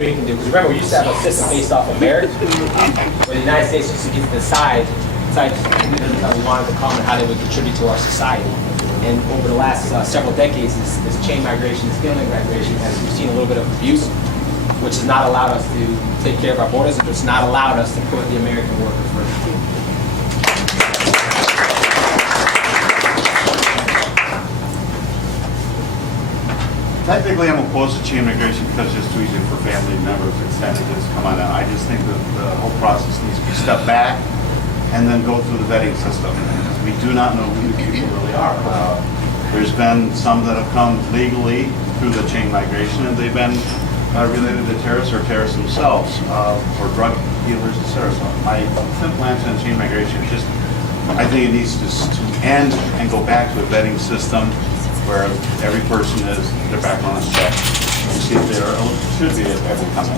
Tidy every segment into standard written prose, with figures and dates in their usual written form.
we can do, because remember, we used to have a system based off of merit, where the United States used to get to decide individuals that we wanted to come and how they would contribute to our society. And over the last several decades, this chain migration, this family migration, we've seen a little bit of abuse, which has not allowed us to take care of our borders, which has not allowed us to put the American worker first. Technically, I'm opposed to chain migration because it's just too easy for family members to extend it, just come on out. I just think that the whole process needs to be stepped back and then go through the vetting system. We do not know who the people really are. There's been some that have come legally through the chain migration, and they've been related to terrorists or terrorists themselves, or drug dealers, etc. So my simple answer on chain migration is just, I think it needs to end and go back to a vetting system where every person is, their background is checked, and see if they should be able to come in.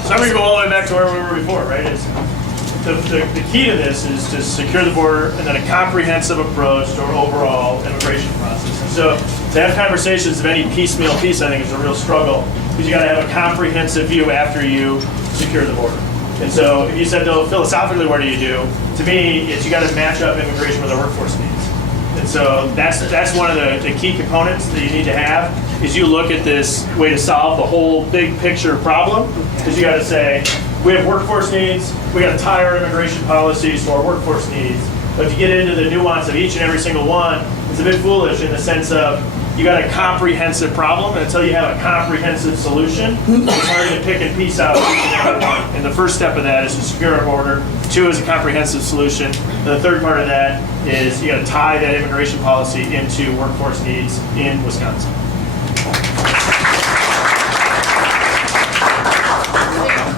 So I'm going to go all the way back to where we were before, right? The key to this is to secure the border and then a comprehensive approach to our overall immigration process. And so to have conversations of any piecemeal piece, I think, is a real struggle, because you got to have a comprehensive view after you secure the border. And so if you said, though, philosophically, what do? To me, it's you got to match up immigration with our workforce needs. And so that's one of the key components that you need to have, is you look at this way to solve the whole big picture problem, because you got to say, we have workforce needs, we got to tie our immigration policies to our workforce needs. But if you get into the nuance of each and every single one, it's a bit foolish in the sense of you got a comprehensive problem, and until you have a comprehensive solution, it's hard to pick and piece out each and every one. And the first step of that is to secure our border. 2 is a comprehensive solution. And the third part of that is you got to tie that immigration policy into workforce needs in Wisconsin.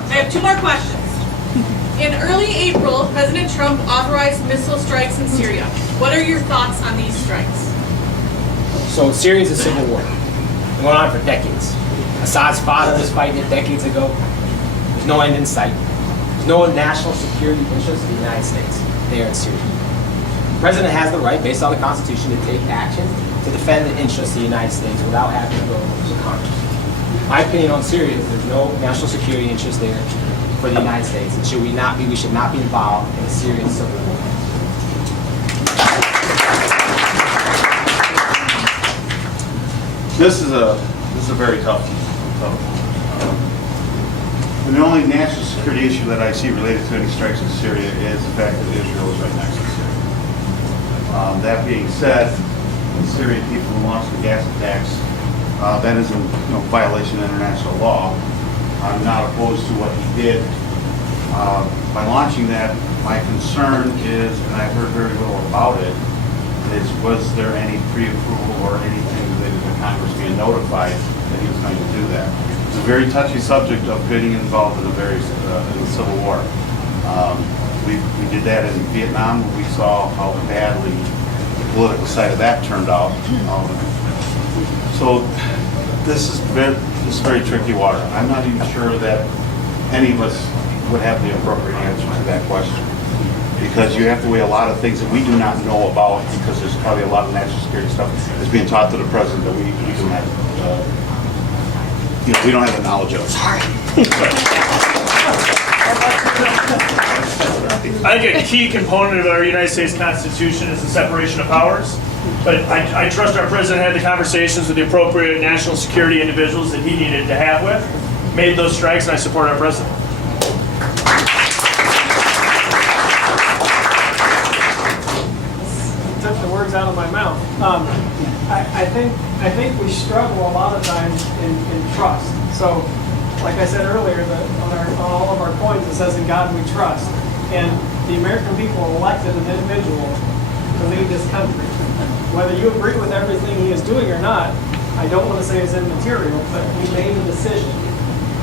I have 2 more questions. In early April, President Trump authorized missile strikes in Syria. What are your thoughts on these strikes? So Syria is a civil war. It's going on for decades. Assad's father was fighting it decades ago. There's no end in sight. There's no national security interest in the United States there in Syria. The president has the right, based on the Constitution, to take action to defend the interests of the United States without having to go to Congress. My opinion on Syria is there's no national security interest there for the United States, and we should not be involved in a Syrian civil war. This is a very tough. And the only national security issue that I see related to any strikes in Syria is the fact that Israel is right next to Syria. That being said, the Syrian people who launched the gas attacks, that is in violation of international law. I'm not opposed to what he did. By launching that, my concern is, and I've heard very little about it, is was there any pre-approval or anything related to Congress being notified that he was going to do that? It's a very touchy subject of getting involved in in the Civil War. We did that in Vietnam. We saw how badly the political side of that turned out. So this is very tricky water. I'm not even sure that any of us would have the appropriate answer to that question, because you have to weigh a lot of things that we do not know about, because there's probably a lot of national security stuff that's being taught to the president that we don't have, we don't have the knowledge of. Sorry. I think a key component of our United States Constitution is the separation of powers. But I trust our president had the conversations with the appropriate national security individuals that he needed to have with, made those strikes, and I support our president. Took the words out of my mouth. I think we struggle a lot of times in trust. So, like I said earlier, on all of our coins it says, "In God we trust," and the American people elected an individual to lead this country. Whether you agree with everything he is doing or not, I don't want to say it's immaterial, but we made a decision.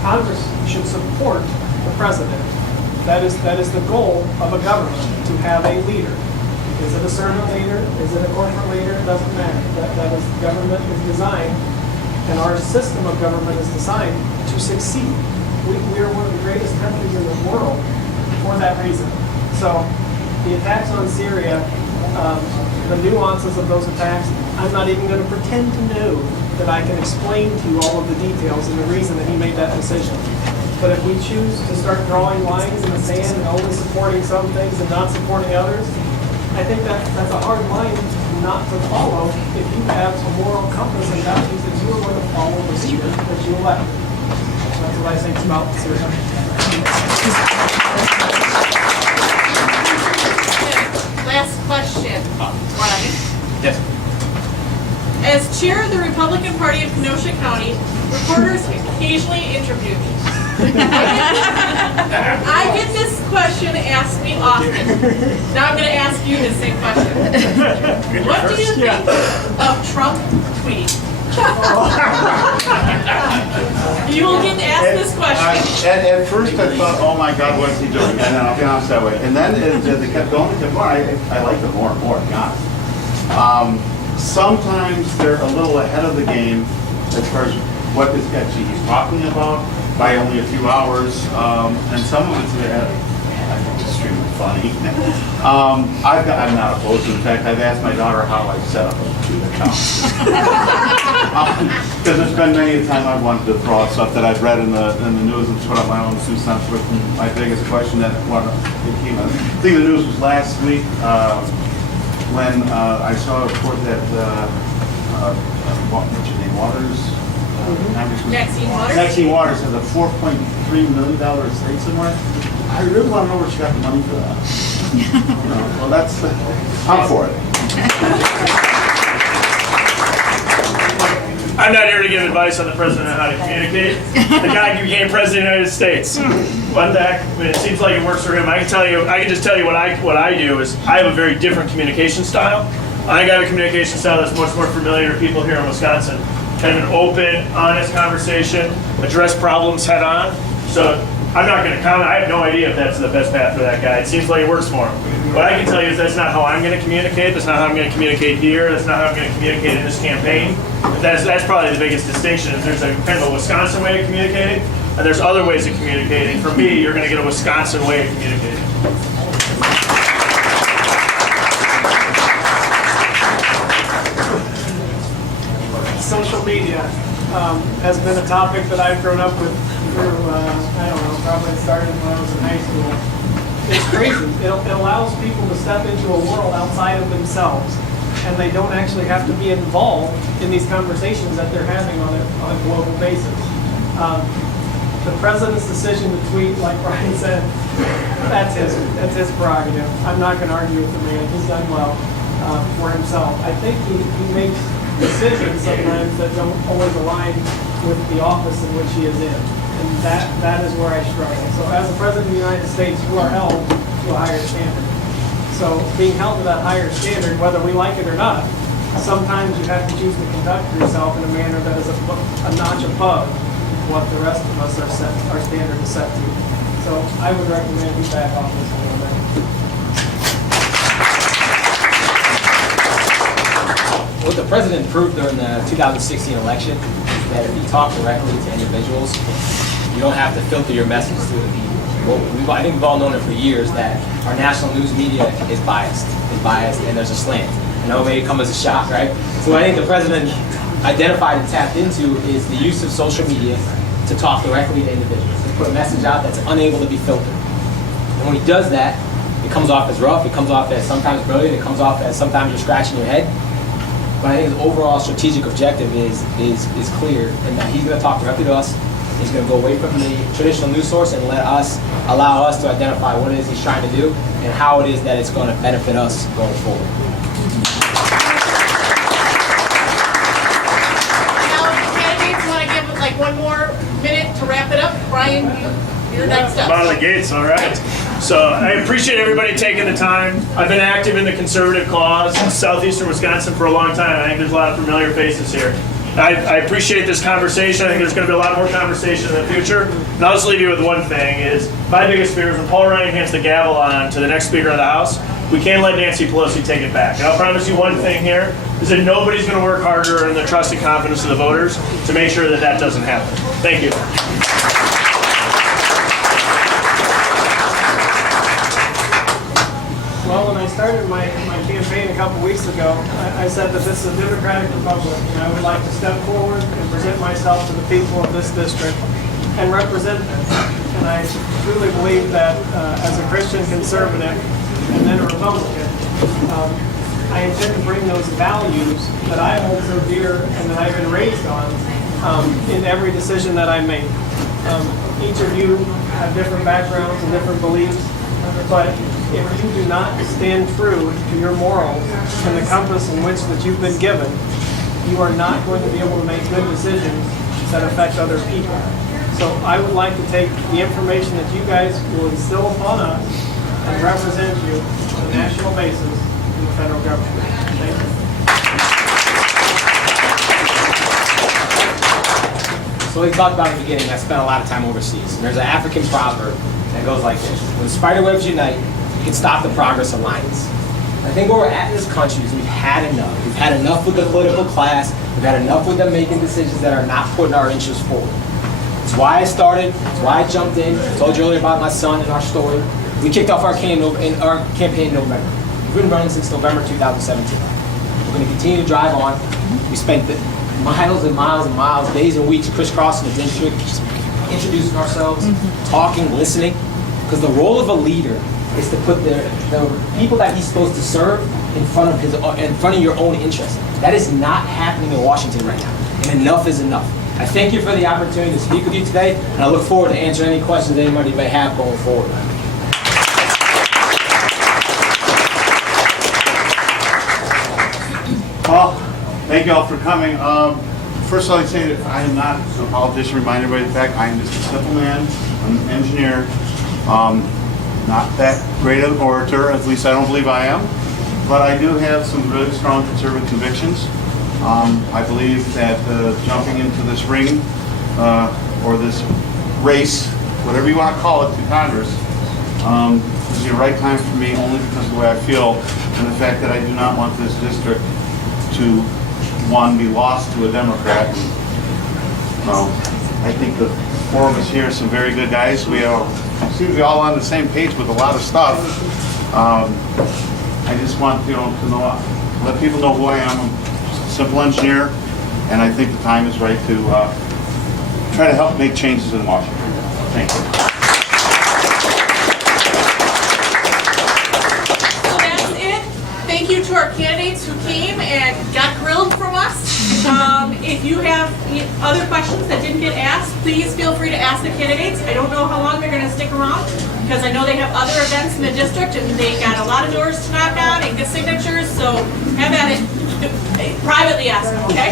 Congress should support the president. That is the goal of a government, to have a leader. Is it a servant leader? Is it a corporate leader? It doesn't matter. Government is designed, and our system of government is designed to succeed. We are one of the greatest countries in the world for that reason. So the attacks on Syria, the nuances of those attacks, I'm not even going to pretend to know that I can explain to you all of the details and the reason that he made that decision. But if we choose to start drawing lines in the sand and only supporting some things and not supporting others, I think that's a hard line not to follow if you have a moral compass and values that you are going to follow the leader that you elect. That's what I think about Syria. Last question, Ryan. Yes. As chair of the Republican Party of Kenosha County, reporters occasionally interview me. I get this question asked me often. Now I'm going to ask you the same question. What do you think of Trump tweeting? You will get asked this question. At first I thought, oh my God, what is he doing? And then I'll be honest that way. And then as it kept going, I like it more and more, to be honest. Sometimes they're a little ahead of the game as far as what this actually he's talking about by only a few hours. And some of it's I think extremely funny. I'm not opposed to it. In fact, I've asked my daughter how I set up a tweet account. Because there's been many a time I've wanted to throw out stuff that I've read in the news and put up my own 2 cents with. My biggest question that I think the news was last week when I saw a report that what's your name, Waters? Maxine Waters has a $4.3 million estate somewhere. I really want to know where she got the money for that. Well, that's, I'm for it. I'm not here to give advice on the president on how to communicate. The guy who became president of the United States. What the heck? I mean, it seems like it works for him. I can just tell you what I do is I have a very different communication style. I got a communication style that's much more familiar to people here in Wisconsin. Kind of an open, honest conversation, address problems head on. So I'm not going to comment. I have no idea if that's the best path for that guy. It seems like it works for him. What I can tell you is that's not how I'm going to communicate. That's not how I'm going to communicate here. That's not how I'm going to communicate in this campaign. That's probably the biggest distinction. Is there's a kind of a Wisconsin way of communicating, and there's other ways of communicating. For me, you're going to get a Wisconsin way of communicating. Social media has been a topic that I've grown up with through, I don't know, probably started when I was in high school. It's crazy. It allows people to step into a world outside of themselves, and they don't actually have to be involved in these conversations that they're having on a global basis. The president's decision to tweet, like Brian said, that's his prerogative. I'm not going to argue with the man. He's done well for himself. I think he makes decisions sometimes that don't always align with the office in which he is in. And that is where I struggle. So as the President of the United States, you are held to a higher standard. So being held to that higher standard, whether we like it or not, sometimes you have to choose to conduct yourself in a manner that is a notch above what the rest of us our standard is set to. So I would recommend you back off this a little bit. What the president proved during the 2016 election is that if you talk directly to individuals, you don't have to filter your message through the media. Well, I think we've all known it for years that our national news media is biased, and there's a slant. I know it may come as a shock, right? So what I think the president identified and tapped into is the use of social media to talk directly to individuals, to put a message out that's unable to be filtered. And when he does that, it comes off as rough, it comes off as sometimes brilliant, it comes off as sometimes you're scratching your head. But I think his overall strategic objective is clear, in that he's going to talk directly to us. He's going to go away from the traditional news source and allow us to identify what it is he's trying to do and how it is that it's going to benefit us going forward. Now, candidates want to give like one more minute to wrap it up. Brian, you're next up. I'm out of the gates, all right. So I appreciate everybody taking the time. I've been active in the conservative cause in southeastern Wisconsin for a long time. I think there's a lot of familiar faces here. I appreciate this conversation. I think there's going to be a lot more conversation in the future. And I'll just leave you with one thing is my biggest fear is when Paul Ryan hands the gavel on to the next Speaker of the House, we can't let Nancy Pelosi take it back. And I'll promise you one thing here is that nobody's going to work harder in the trust and confidence of the voters to make sure that that doesn't happen. Thank you. Well, when I started my campaign couple weeks ago, I said that this is a democratic republic, and I would like to step forward and present myself to the people of this district and represent them. And I truly believe that as a Christian conservative and then a Republican, I intend to bring those values that I hold so dear and that I've been raised on in every decision that I make. Each of you have different backgrounds and different beliefs, but if you do not stand true to your morals and the compass in which that you've been given, you are not going to be able to make good decisions that affect other people. So I would like to take the information that you guys will instill upon us and represent you on a national basis in the federal government. Thank you. So we talked about in the beginning, I spent a lot of time overseas. And there's an African proverb that goes like this: when spider webs unite, you can stop the progress of lions. I think where we're at in this country is we've had enough. We've had enough with the political class. We've had enough with them making decisions that are not putting our interests forward. It's why I started, it's why I jumped in. I told you earlier about my son and our story. We kicked off our campaign in November. We've been running since November 2017. We're going to continue to drive on. We spent miles and miles and miles, days and weeks crisscrossing the district, introducing ourselves, talking, listening. Because the role of a leader is to put the people that he's supposed to serve in front of your own interests. That is not happening in Washington right now. And enough is enough. I thank you for the opportunity to speak with you today, and I look forward to answering any questions anybody may have going forward. Well, thank you all for coming. First, I'd say that I am not a politician. Remind everybody of the fact I am just a simple man. I'm an engineer. Not that great of an orator, at least I don't believe I am. But I do have some really strong conservative convictions. I believe that jumping into this ring or this race, whatever you want to call it, to Congress is the right time for me only because of the way I feel and the fact that I do not want this district to, one, be lost to a Democrat. I think the four of us here are some very good guys. We seem to be all on the same page with a lot of stuff. I just want to know, let people know who I am. I'm a simple engineer, and I think the time is right to try to help make changes in Washington. Thank you. So that's it. Thank you to our candidates who came and got grilled from us. If you have other questions that didn't get asked, please feel free to ask the candidates. I don't know how long they're going to stick around because I know they have other events in the district and they got a lot of doors to knock on and get signatures, so have at it. Privately ask them, okay?